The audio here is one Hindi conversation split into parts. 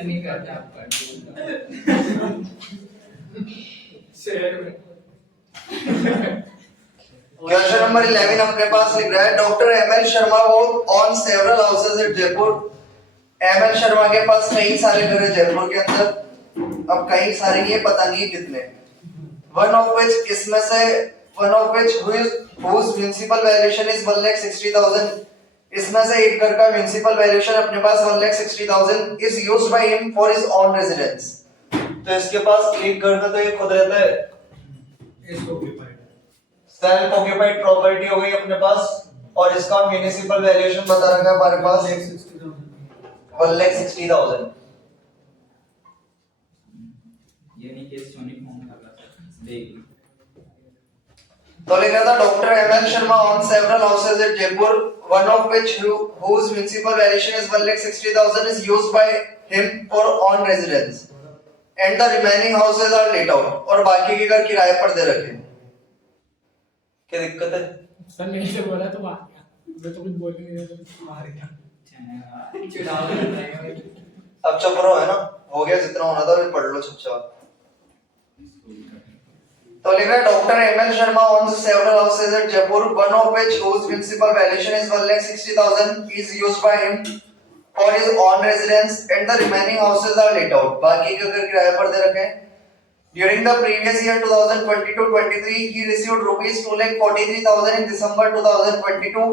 नहीं करते आप क्वेश्चन नंबर 11 अपने पास लिख रहा है doctor ML Sharma work on several houses at Jaipur. ML Sharma के पास कई सारे घर है जयपुर के अंदर। अब कई सारे ये पता नहीं कितने। वन ऑफ विच इसमें से one of which whose municipal valuation is 1,60,000। इसमें से एक घर का म्युनिसिपल वैल्यूएशन अपने पास 1,60,000 is used by him for his own residence. तो इसके पास एक घर का तो ये खुद रहता है, सेल्फ ऑक्यूपाइड प्रॉपर्टी हो गई अपने पास, और इसका म्युनिसिपल वैल्यूएशन बता रखा है हमारे पास 1,60,000। ये नहीं केस सोनिक फॉर्म कर रहा था देख। तो लिखा था doctor ML Sharma on several houses at Jaipur, one of which whose municipal valuation is 1,60,000 is used by him for own residence and the remaining houses are let out। और बाकी के घर किराए पर दे रखे। क्या दिक्कत है? सर मैंने से बोला तो बात क्या, मैं तो कुछ बोल नहीं रहा था, मार गया चुनाव अब चुप रहो, है ना, हो गया जितना होना था, अभी पढ़ लो चुपचाप। तो लिख रहा है doctor ML Sharma owns several houses at Jaipur, one of which whose municipal valuation is 1,60,000 is used by him for his own residence and the remaining houses are let out। बाकी के घर किराए पर दे रखे हैं। During the previous year 2022-23 he received rupees 2,43,000 in December 2022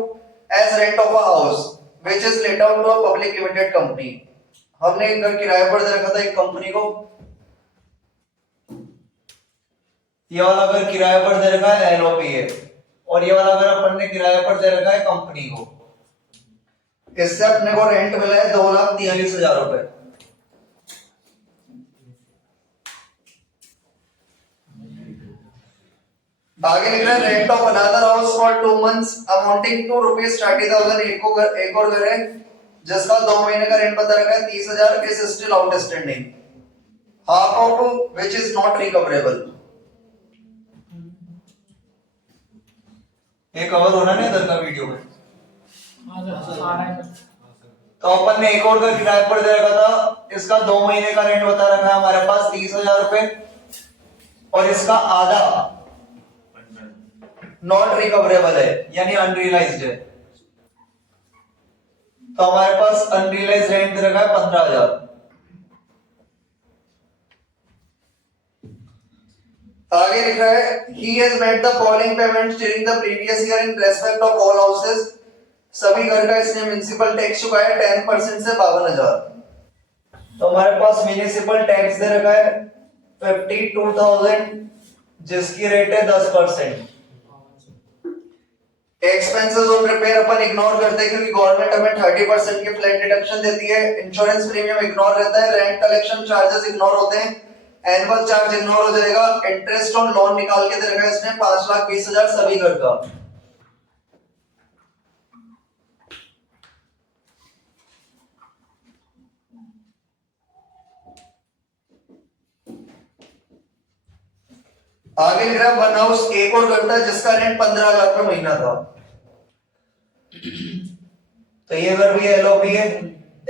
as rent of a house which is let out to a public limited company। हमने एक घर किराए पर दे रखा था एक कंपनी को। ये वाला घर किराए पर दे रखा है एलओपी है, और ये वाला घर अपन ने किराए पर दे रखा है कंपनी को। इससे अपने को रेंट मिला है 2,43,000 रुपए। आगे लिख रहा है rent of another house for 2 months amounting to ₹30,000। एक और घर है जिसका 2 महीने का रेंट बता रखा है 30,000 is still outstanding, half of which is not recoverable. ये कवर होना नहीं इधर का वीडियो में। तो अपन ने एक और घर किराए पर दे रखा था, इसका 2 महीने का रेंट बता रखा है हमारे पास 30,000 रुपए, और इसका आधा नॉट रिकवरेबल है यानी अनरियलाइज्ड है। तो हमारे पास अनरियलाइज्ड रेंट दे रखा है 15,000। आगे लिखा है he has made the following payments during the previous year in respect of all houses। सभी घर का इसने म्युनिसिपल टैक्स चुकाया 10% से 52,000। तो हमारे पास म्युनिसिपल टैक्स दे रखा है 52,000 जिसकी रेट है 10%। Expenses on repair upon ignore करते हैं क्योंकि गवर्नमेंट हमें 30% की फ्लैट डिडक्शन देती है। इंश्योरेंस प्रीमियम इग्नोर रहता है। रेंट कलेक्शन चार्जेस इग्नोर होते हैं। एनुअल चार्ज इग्नोर हो जाएगा। इंटरेस्ट ऑन लोन निकाल के दे रखा है इसने 5,20,000 सभी घर का। आगे लिख रहा है वन हाउस एक और घर था जिसका रेंट 15,000 रुपए महीना था। तो ये घर भी एलओपी है,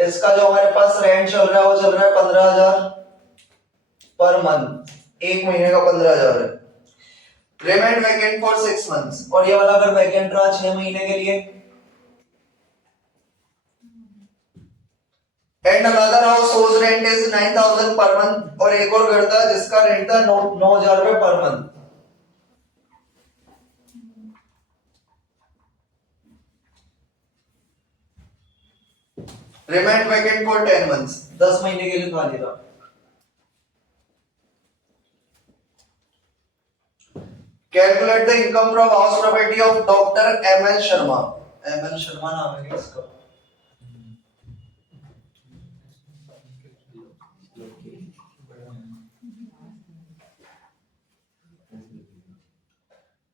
इसका जो हमारे पास रेंट चल रहा है वो चल रहा है 15,000 पर मंथ, एक महीने का 15,000 है। रिमेंड वैकेंट फॉर 6 months, और ये वाला घर वैकेंट रहा 6 महीने के लिए। And another house whose rent is 9,000 per month, और एक और घर था जिसका रेंट था 9,000 रुपए per month. Remained vacant for 10 months, 10 महीने के लिए खाली था। Calculate the income from house property of doctor ML Sharma. ML Sharma नाम है इसका।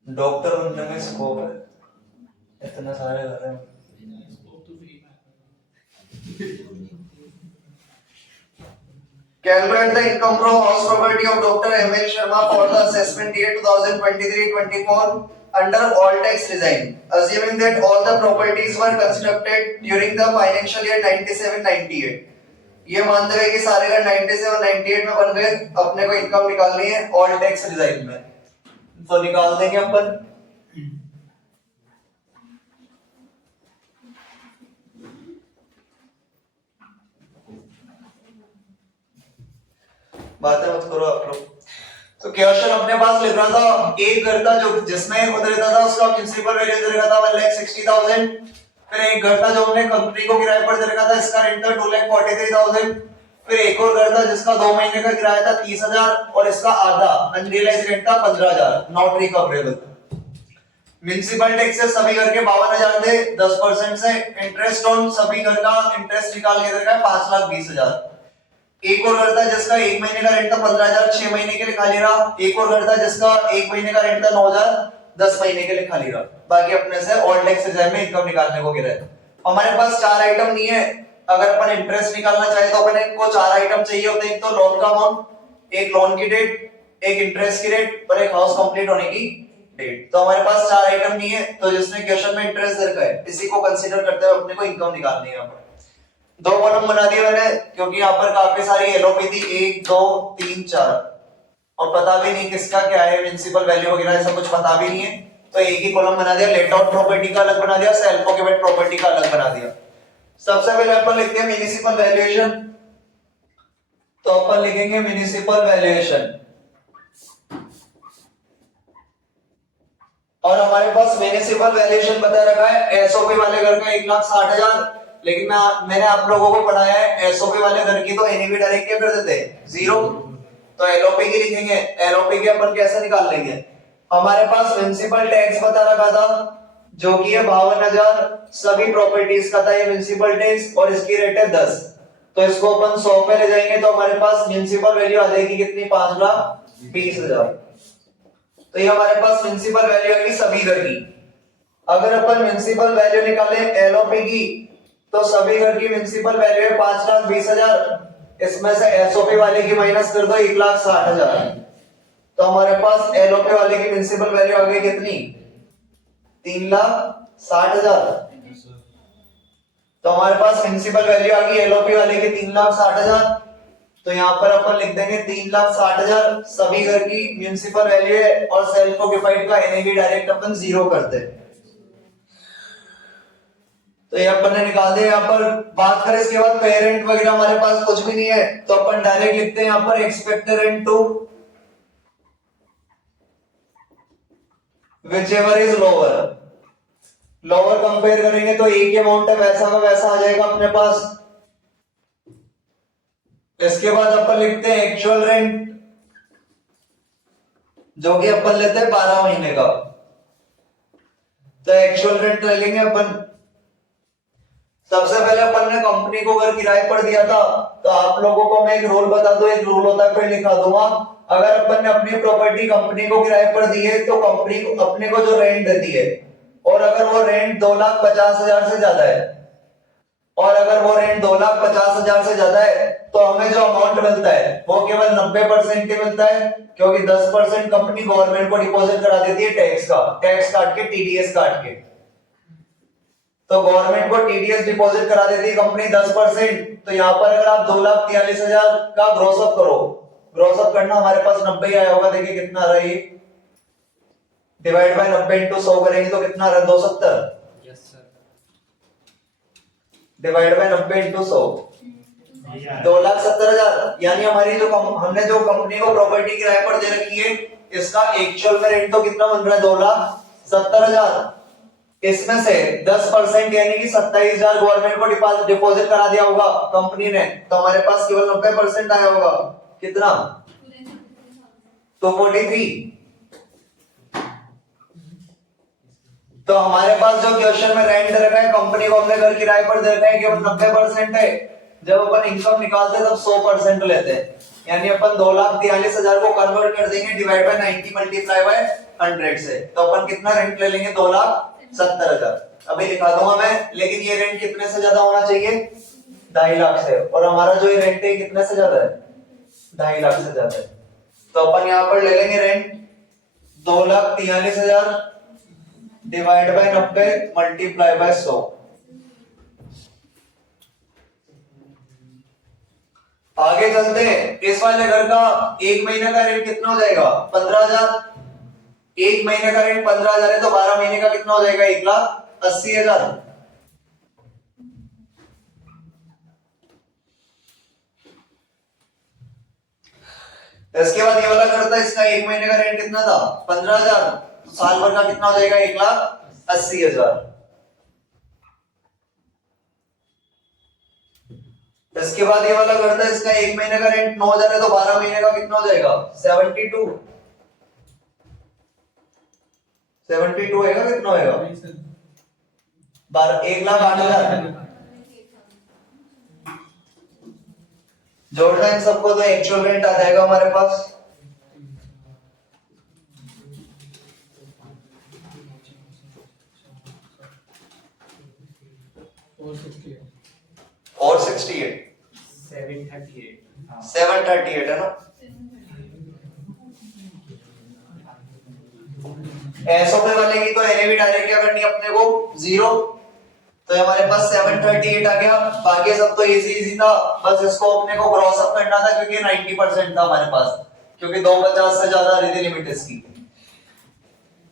डॉक्टर बनने में स्कोप है, इतने सारे घर हैं। Calculate the income from house property of Dr. M.L. Sharma for the assessment year 2023-24 under all tax regime, assuming that all the properties were constructed during the financial year 97-98. ये मानते हुए कि सारे घर 97-98 में बन गए, अपने को इनकम निकालनी है ऑल टैक्स रिजाइम में, तो निकाल देंगे अपन। बातें मत करो आप लोग। तो क्वेश्चन अपने पास लिख रहा था, एक घर था जो जिसमें खुद रहता था उसका प्रिंसिपल वैल्यू दे रखा था 1,60,000। फिर एक घर था जो हमने कंपनी को किराए पर दे रखा था, इसका रेंट था 2,43,000। फिर एक और घर था जिसका 2 महीने का किराया था 30,000 और इसका आधा अनरियलाइज्ड रेंट था 15,000, नॉट रिकवरेबल। म्युनिसिपल टैक्स से सभी घर के 52,000 थे, 10% से इंटरेस्ट ऑन सभी घर का इंटरेस्ट निकाल के दे रखा है 5,20,000। एक और घर था जिसका 1 महीने का रेंट था 15,000, 6 महीने के लिए खाली रहा। एक और घर था जिसका 1 महीने का रेंट था 9,000, 10 महीने के लिए खाली रहा। बाकी अपने से ऑल टैक्स रिजाइम में इनकम निकालने को गिरा है। हमारे पास 4 आइटम नहीं है, अगर अपन इंटरेस्ट निकालना चाहे तो अपन को 4 आइटम चाहिए होते हैं। एक तो लोन का अमाउंट, एक लोन की डेट, एक इंटरेस्ट की डेट और एक हाउस कंप्लीट होने की डेट। तो हमारे पास 4 आइटम नहीं है, तो जिसने क्वेश्चन में इंटरेस्ट दे रखा है इसी को कंसीडर करते हुए अपने को इनकम निकालनी है। यहाँ पर 2 कॉलम बना दिए मैंने, क्योंकि यहाँ पर काफी सारी एलओपी थी, 1 2 3 4 और पता भी नहीं किसका क्या है, म्युनिसिपल वैल्यू वगैरह ऐसा कुछ पता भी नहीं है, तो एक ही कॉलम बना दिया। लेट आउट प्रॉपर्टी का अलग बना दिया, सेल्फ ऑक्यूपेंट प्रॉपर्टी का अलग बना दिया। सबसे पहले अपन लिखते हैं म्युनिसिपल वैल्यूएशन, तो अपन लिखेंगे म्युनिसिपल वैल्यूएशन। और हमारे पास म्युनिसिपल वैल्यूएशन बता रखा है एसओपी वाले घर का 1,60,000, लेकिन मैंने आप लोगों को पढ़ाया है एसओपी वाले घर की तो एनईवी डायरेक्ट क्या कर देते हैं 0, तो एलओपी की लिखेंगे। एलओपी की अपन कैसे निकाल लेंगे, हमारे पास म्युनिसिपल टैक्स बता रखा था जो कि है 52,000, सभी प्रॉपर्टीज का था ये म्युनिसिपल टैक्स और इसकी रेट है 10, तो इसको अपन 100 पे ले जाएंगे तो हमारे पास म्युनिसिपल वैल्यू आ जाएगी कितनी 5,20,000। तो ये हमारे पास म्युनिसिपल वैल्यू आएगी सभी घर की। अगर अपन म्युनिसिपल वैल्यू निकालें एलओपी की तो सभी घर की म्युनिसिपल वैल्यू है 5,20,000, इसमें से एसओपी वाले की माइनस कर दो 1,60,000, तो हमारे पास एलओपी वाले की म्युनिसिपल वैल्यू आ गई कितनी 3,60,000। तो हमारे पास म्युनिसिपल वैल्यू आ गई एलओपी वाले की 3,60,000, तो यहाँ पर अपन लिख देंगे 3,60,000 सभी घर की म्युनिसिपल वैल्यू है और सेल्फ ऑक्यूपाइड का एनएवी डायरेक्ट अपन 0 करते हैं, तो ये अपन ने निकाल दिया। यहाँ पर बात करें इसके बाद पेरेंट वगैरह हमारे पास कुछ भी नहीं है, तो अपन डायरेक्ट लिखते हैं यहाँ पर expected rent to whichever is lower. Lower compare करेंगे तो एक ही अमाउंट है, वैसा का वैसा आ जाएगा अपने पास। इसके बाद अपन लिखते हैं एक्चुअल रेंट, जो कि अपन लेते हैं 12 महीने का, तो एक्चुअल रेंट ले लेंगे अपन। सबसे पहले अपन ने कंपनी को अगर किराए पर दिया था, तो आप लोगों को मैं एक रूल बता दूं, एक रूल होता है फिर लिखा दूंगा। अगर अपन ने अपनी प्रॉपर्टी कंपनी को किराए पर दी है तो कंपनी अपने को जो रेंट देती है, और अगर वो रेंट 2,50,000 से ज्यादा है, और अगर वो रेंट 2,50,000 से ज्यादा है, तो हमें जो अमाउंट मिलता है वो केवल 90% के मिलता है, क्योंकि 10% कंपनी गवर्नमेंट को डिपॉजिट करा देती है टैक्स का, टैक्स काट के, टीडीएस काट के। तो गवर्नमेंट को टीडीएस डिपॉजिट करा देती है कंपनी 10%। तो यहाँ पर अगर आप 2,43,000 का ग्रॉसअप करो, ग्रॉसअप करना हमारे पास 90 आया होगा, देखिए कितना आ रहा है, डिवाइड बाय 90 इंटू 100 करेंगे तो कितना आ रहा है 270। Yes sir, divide by 90 into 100 2,70,000। यानी हमारी जो हमने जो कंपनी को प्रॉपर्टी किराए पर दे रखी है, इसका एक्चुअल में रेंट तो कितना बन रहा है 2,70,000। इसमें से 10% यानी कि 27,000 गवर्नमेंट को डिपॉजिट करा दिया होगा कंपनी ने, तो हमारे पास केवल 90% आया होगा, कितना 243। तो हमारे पास जो क्वेश्चन में रेंट दे रखा है, कंपनी को हमने घर किराए पर दे रखा है, केवल 90% है। जब अपन इनकम निकालते हैं तब 100% लेते हैं, यानी अपन 2,43,000 को कन्वर्ट कर देंगे डिवाइड बाय 90 मल्टीप्लाई बाय 100 से, तो अपन कितना रेंट ले लेंगे 2,70,000। अभी लिखा दूंगा मैं, लेकिन ये रेंट कितने से ज्यादा होना चाहिए 2.5 लाख से, और हमारा जो ये रेंट है कितने से ज्यादा है 2.5 लाख से ज्यादा है। तो अपन यहाँ पर ले लेंगे rent 2,43,000 divide by 90 multiply by 100। आगे चलते हैं। इस वाले घर का एक महीने का रेंट कितना हो जाएगा? 15,000। एक महीने का रेंट 15,000 है तो 12 महीने का कितना हो जाएगा? 1,80,000। इसके बाद ये वाला घर था, इसका एक महीने का रेंट कितना था? 15,000। तो साल भर का कितना हो जाएगा? 1,80,000। इसके बाद ये वाला घर था, इसका एक महीने का रेंट 9,000 है तो 12 महीने का कितना हो जाएगा? 72। 72 होएगा, कितना होएगा? 1,08,000। जोड़ना इन सबको तो एक्चुअल रेंट आ जाएगा हमारे पास। और 68 738 है ना। एसओपी वाले की तो एनएवी डायरेक्ट क्या करनी है अपने को? 0। तो हमारे पास 738 आ गया। बाकी सब तो इजी था, बस इसको अपने को क्रॉस अप करना था क्योंकि 90% था हमारे पास, क्योंकि 250 से ज्यादा आ रही थी लिमिट इसकी।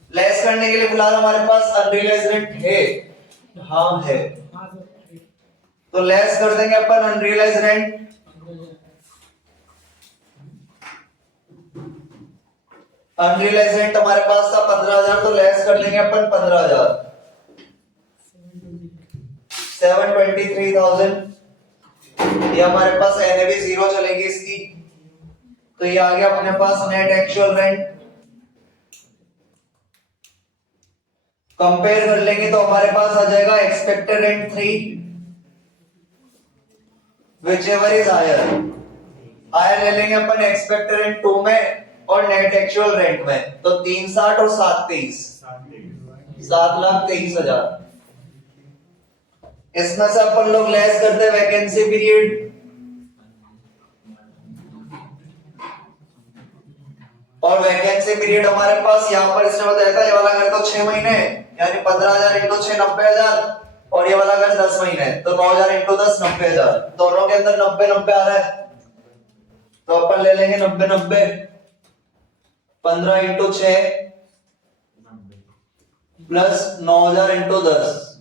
लेस करने के लिए फिलहाल हमारे पास अनरियलाइज्ड रेंट है। हाँ है, तो लेस कर देंगे अपन अनरियलाइज्ड रेंट। अनरियलाइज्ड रेंट हमारे पास था 15,000, तो लेस कर देंगे अपन 15,000। 723,000। ये हमारे पास एनएवी 0 चलेगी इसकी, तो ये आ गया अपने पास नेट एक्चुअल रेंट। कंपेयर कर लेंगे तो हमारे पास आ जाएगा expected rent 3, whichever is higher। Higher ले लेंगे अपन एक्सपेक्टेड रेंट 2 में और नेट एक्चुअल रेंट में, तो 360 और 723, 7,23,000। इसमें से अपन लोग लेस करते हैं वैकेंसी पीरियड। और वैकेंसी पीरियड हमारे पास यहाँ पर इसने बताया था, ये वाला घर तो 6 महीने यानी 15,000 इंटू 6 90,000, और ये वाला घर 10 महीने तो 9,000 इंटू 10 90,000। दोनों के अंदर 90-90 आ रहा है, तो अपन ले लेंगे 90-90। 15 इंटू 6 प्लस 9,000 इंटू 10,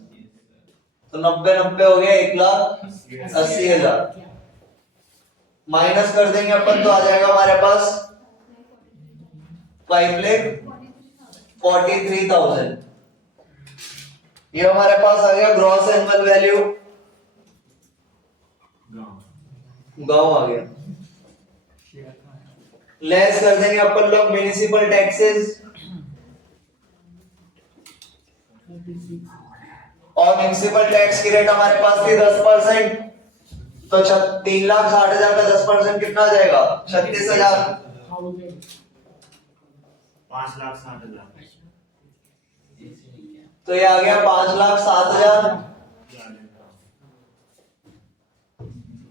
तो 90-90 हो गया 1,80,000। माइनस कर देंगे अपन तो आ जाएगा हमारे पास 5,43,000। ये हमारे पास आ गया ग्रॉस एनुअल वैल्यू, गांव आ गया। लेस कर देंगे अपन लोग म्युनिसिपल टैक्सेस, और म्युनिसिपल टैक्स की रेट हमारे पास थी 10%, तो 3,60,000 का 10% कितना आ जाएगा? 36,000। 5,60,000। तो ये आ गया 5,07,000।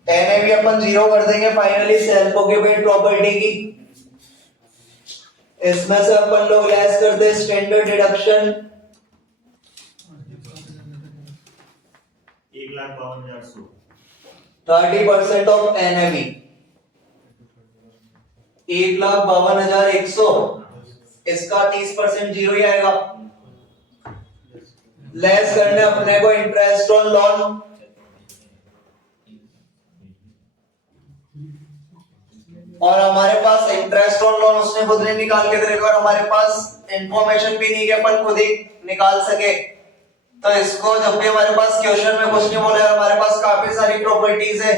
एनएवी अपन 0 कर देंगे फाइनली सेल्फ ऑक्यूपाइड प्रॉपर्टी की। इसमें से अपन लोग लेस कर दे स्टैंडर्ड डिडक्शन 1,52,100। 30% of NAV 1,52,100। इसका 30% 0 ही आएगा। लेस करने अपने को इंटरेस्ट ऑन लोन, और हमारे पास इंटरेस्ट ऑन लोन उसने खुद ने निकाल के देगा, और हमारे पास इंफॉर्मेशन भी नहीं है अपन खुद ही निकाल सके। तो इसको जब भी हमारे पास क्वेश्चन में कुछ नहीं बोले, हमारे पास काफी सारी प्रॉपर्टीज है,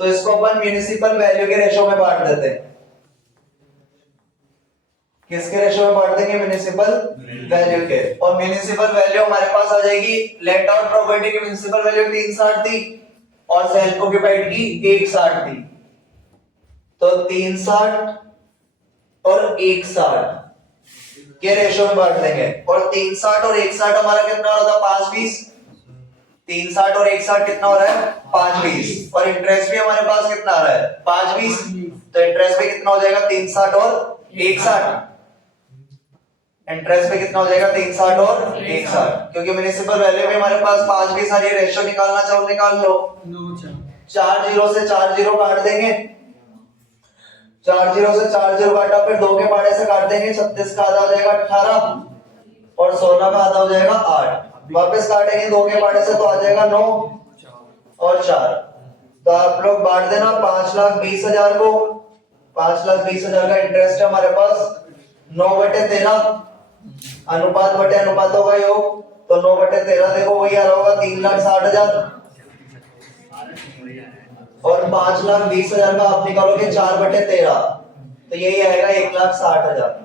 तो इसको अपन म्युनिसिपल वैल्यू के रेशो में बांट देते हैं। किसके रेशो में बांट देंगे? म्युनिसिपल वैल्यू के। और म्युनिसिपल वैल्यू हमारे पास आ जाएगी, लेट आउट प्रॉपर्टी की म्युनिसिपल वैल्यू 360 थी और सेल्फ ऑक्यूपाइड की 160 थी, तो 360 और 160 के रेशो में बांट देंगे। और 360 और 160 हमारा कितना हो रहा था? 5-20। 360 और 160 कितना हो रहा है? 5-20। और इंटरेस्ट भी हमारे पास कितना आ रहा है? 5-20। तो इंटरेस्ट भी कितना हो जाएगा? 360 और 160। इंटरेस्ट पे कितना हो जाएगा 360 और 160, क्योंकि म्युनिसिपल वैल्यू में हमारे पास 5 के साथ ये रेशियो निकालना चाहो निकाल लो। 4 जीरो से 4 जीरो काट देंगे, 4 जीरो से 4 जीरो काटा, फिर 2 के पाड़े से काट देंगे, 36 का आधा हो जाएगा 18 और 16 का आधा हो जाएगा 8। वापस काटेंगे 2 के पाड़े से तो आ जाएगा 9 और 4। तो आप लोग बांट देना 5,20,000 को। 5,20,000 का इंटरेस्ट है हमारे पास। 9/13 अनुपात बटे अनुपातों का योग, तो 9/13 देखो वही आ रहा होगा 3,60,000 और 5,20,000 का आप निकालोगे 4/13 तो यही आएगा 1,60,000।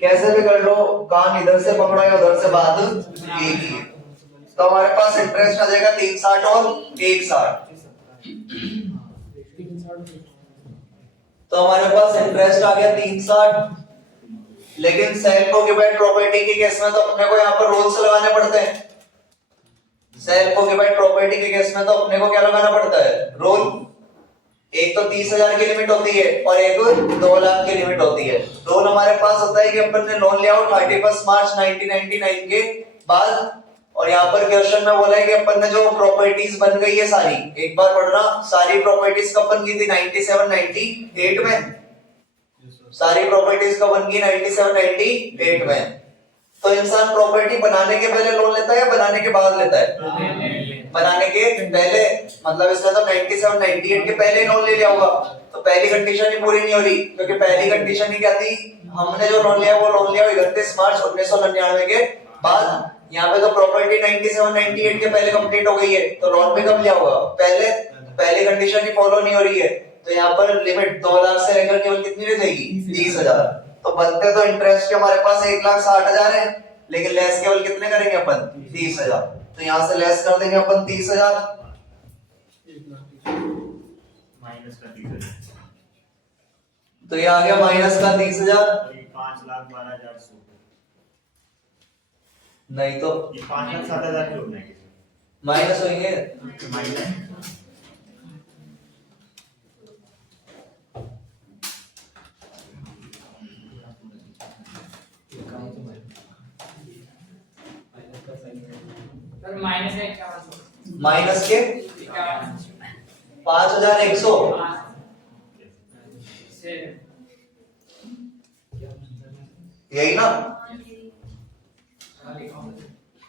कैसे भी कर लो, कान इधर से पकड़ो या उधर से बात एक ही है। तो हमारे पास इंटरेस्ट आ जाएगा 360 और 160। तो हमारे पास इंटरेस्ट आ गया 360, लेकिन सेल्फ ऑक्यूपाइड प्रॉपर्टी के केस में तो अपने को यहाँ पर रूल्स लगाने पड़ते हैं। सेल्फ ऑक्यूपाइड प्रॉपर्टी के केस में तो अपने को क्या लगाना पड़ता है, रूल। एक तो 30,000 की लिमिट होती है और एक 2 लाख की लिमिट होती है। रूल हमारे पास होता है कि अपन ने लोन लिया हो 31 मार्च 1999 के बाद, और यहाँ पर क्वेश्चन में बोला है कि अपन ने जो प्रॉपर्टीज बन गई है सारी, एक बार पढ़ना, सारी प्रॉपर्टीज कब बन गई थी 97 98 में। सारी प्रॉपर्टीज कब बन गई 97 98 में। तो इंसान प्रॉपर्टी बनाने के पहले लोन लेता है या बनाने के बाद लेता है? बनाने के पहले, मतलब इसका तो 97 98 के पहले लोन ले लिया होगा। तो पहली कंडीशन ही पूरी नहीं हो रही, क्योंकि पहली कंडीशन ही क्या थी, हमने जो लोन लिया वो लोन लिया 31 मार्च 1999 के बाद। यहाँ पे तो प्रॉपर्टी 97 98 के पहले कंप्लीट हो गई है, तो लोन भी कब लिया होगा, पहले। पहली कंडीशन ही फॉलो नहीं हो रही है, तो यहाँ पर लिमिट 2 लाख से लेकर केवल कितनी रह जाएगी 30,000। तो बनते तो इंटरेस्ट के हमारे पास 1,60,000 है, लेकिन लेस केवल कितने करेंगे अपन 30,000। तो यहाँ से लेस कर देंगे अपन 30,000, माइनस का 30,000, तो ये आ गया माइनस का 30,000। 5,12,400 नहीं तो ये 5,07,000 के हो जाएंगे माइनस होंगे। माइनस। माइनस के 5,100, यही ना।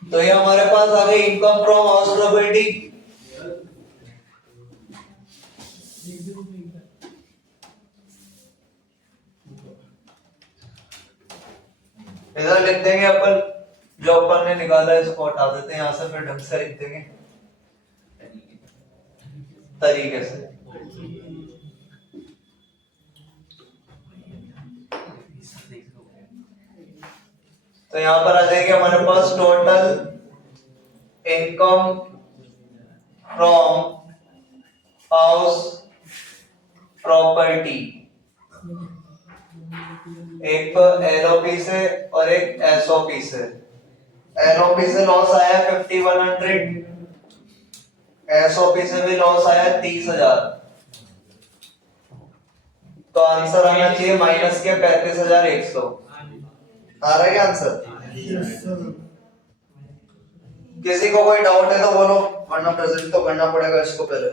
तो ये हमारे पास आ गई इनकम फ्रॉम हाउस प्रॉपर्टी। इधर लिख देंगे अपन, जो अपन ने निकाला है इसको हटा देते हैं यहाँ से, फिर ढंग से लिख देंगे तरीके से। तो यहां पर आ जाएंगे हमारे पास total income from house property, एक एलओपी से और एक एसओपी से। एलओपी से लॉस आया 5100, एसओपी से भी लॉस आया 30,000। तो आंसर आना चाहिए माइनस के 35,100। आ रहा है क्या आंसर? किसी को कोई डाउट है तो बोलो, वरना प्रेजेंट तो करना पड़ेगा इसको पहले।